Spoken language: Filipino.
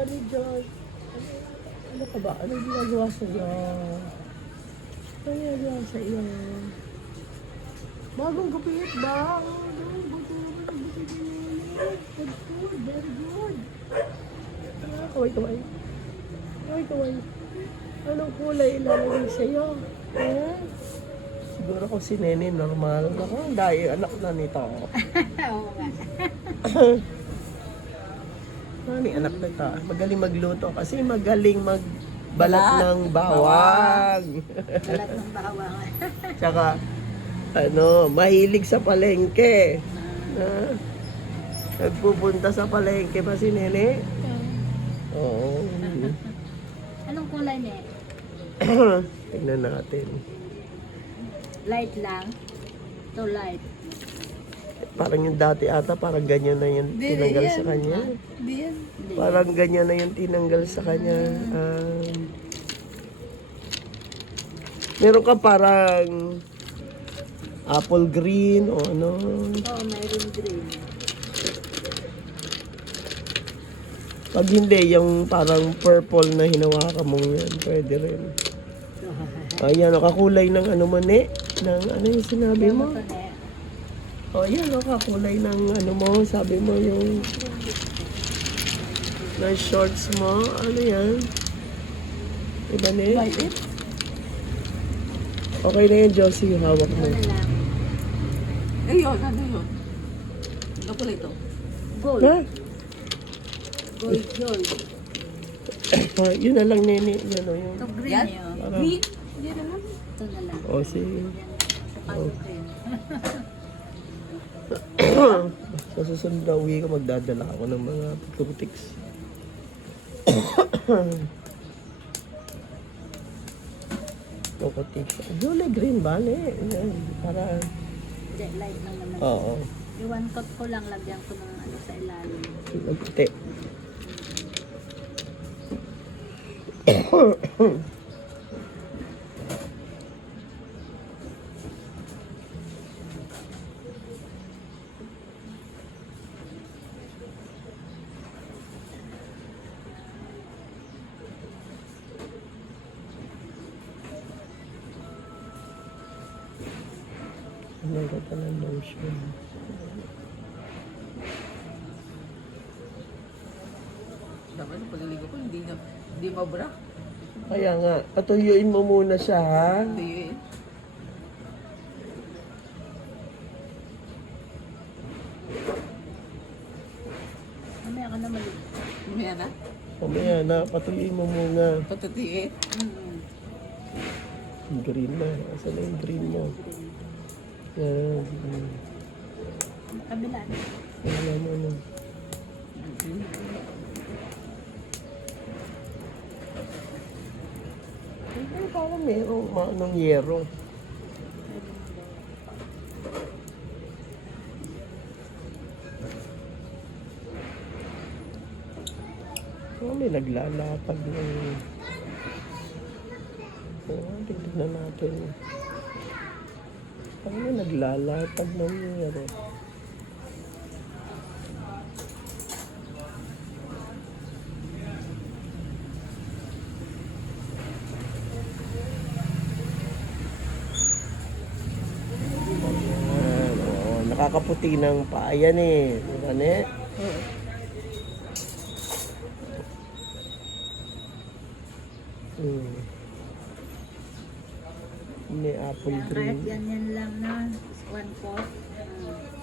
Ano dyan? Ano ka ba? Ano ginagawa sa iyo? Ano ginagawa sa iyo? Bagong gupit ba? Good food, very good. Kaway. Kaway. Anong kulay ilalagay sa iyo? Siguro kung si Nene, normal. Ako, dahil anak na nito. Oo nga. Mami, anak na ito. Magaling magluto kasi magaling magbalat ng bawang. Balat ng bawang. Tsaka, mahilig sa palengke. Nagpupunta sa palengke pa si Nene. Oo. Anong kulay niya? Tingnan natin. Light lang. To light. Parang yung dati ata, parang ganyan na yung tinanggal sa kanya. Hindi yan. Parang ganyan na yung tinanggal sa kanya. Meron ka parang apple green o ano. Oo, mayroon green. Pag hindi, yung parang purple na hinawakan mo yan, pwede rin. Ayan, kakulay ng ano mo, ne? Ng ano yung sinabi mo? O, yan, kakulay ng ano mo, sabi mo yung na shorts mo. Ano yan? Iba na yun? Okay na yun, Josie, yung hawak mo. Ano lang? Ayun, ano yun? Ano pala ito? Gold. Ha? Gold. Yun na lang, Nene. Yan o, yun. Ito green Yan? yun. Parang, Green? Hindi na lang. Ito na lang. o, sige. Palo green. Sa susunod na uwi ko, magdadala ako ng mga cutics. Cutics. Yun, green ba? Yan, para... Hindi, light lang naman. Oo. Iwan coat ko lang, lagyan ko ng ano sa ilalim. Magputi. Ano ka pa ng lotion? Dapat yung pagliligo ko, hindi mabra. Kaya nga, patuyuin mo muna siya, ha? Hindi yun. Mamaya ka na mali. Mamaya na. Mamaya na, patuyuin mo muna. Patatiin. Yung green na. Asan na yung green mo? Yan. Kabila. Wala mo na. Ay, parang merong manong yero. Oh, may naglalapag ng... Tignan natin. Parang may naglalapag ng yero. Nakakaputi ng paa yan eh. Diba, ne? May apple Kahit green. yan lang na 1/4.